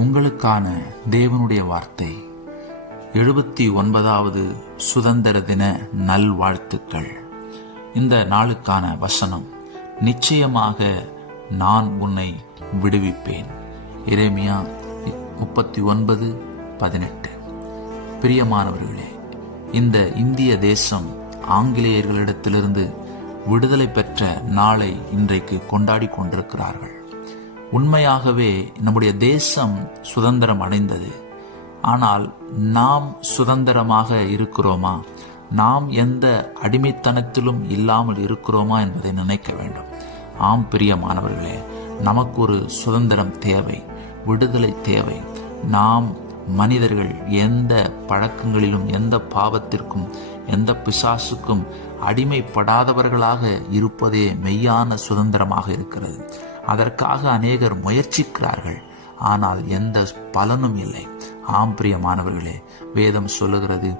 உங்களுக்கான தேவனுடைய வார்த்தை 79வது சுதந்திர தின நல்வாழ்த்துக்கள். இந்த நாளுக்கான வசனம், நிச்சயமாக நான் உன்னை விடுவிப்பேன். எரேமியா 39:18. பிரியமானவர்களே, இந்த இந்திய தேசம் ஆங்கிலேயர்களிடத்திலிருந்து விடுதலை பெற்ற நாளை இன்றைக்கு கொண்டாடி கொண்டிருக்கிறார்கள். உண்மையாகவே நம்முடைய தேசம் சுதந்திரம் அடைந்தது. ஆனால் நாம் சுதந்திரமாக இருக்கிறோமா? நாம் எந்த அடிமைத்தனத்திலும் இல்லாமல் இருக்கிறோமா என்பதை நினைக்க வேண்டும். ஆம் பிரியமானவர்களே, நமக்கு ஒரு சுதந்திரம் தேவை, விடுதலை தேவை. நாம் மனிதர்கள் எந்த பழக்கங்களிலும், எந்த பாவத்திற்கும், எந்த பிசாசுக்கும் அடிமைப்படாதவர்களாக இருப்பதே மெய்யான சுதந்திரமாக இருக்கிறது. அதற்காக அநேகர் முயற்சிக்கிறார்கள், ஆனால் எந்த பலனும் இல்லை. ஆம் பிரியமானவர்களே, வேதம் சொல்லுகிறது,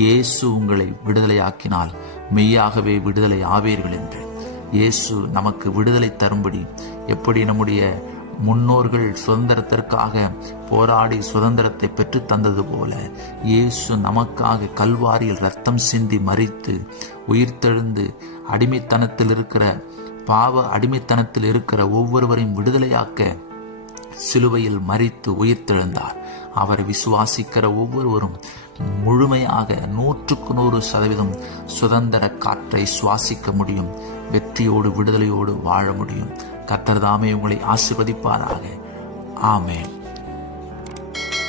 இயேசு உங்களை விடுதலையாக்கினால் மெய்யாகவே விடுதலை ஆவீர்கள் என்று. இயேசு நமக்கு விடுதலை தரும்படி, எப்படி நம்முடைய முன்னோர்கள் சுதந்திரத்திற்காக போராடி சுதந்திரத்தை பெற்று தந்தது போல, இயேசு நமக்காக கல்வாரியில் ரத்தம் சிந்தி மரித்து உயிர்த்தெழுந்து அடிமைத்தனத்தில் இருக்கிற பாவ அடிமைத்தனத்தில் இருக்கிற ஒவ்வொருவரையும் விடுதலையாக்க சிலுவையில் மரித்து உயிர்த்தெழுந்தார். அவரை விசுவாசிக்கிற ஒவ்வொருவரும் முழுமையாக 100% சுதந்திர காற்றை சுவாசிக்க முடியும். வெற்றியோடு விடுதலையோடு வாழ முடியும். கர்த்தர் தாமே உங்களை ஆசீர்வதிப்பாராக. ஆமென்.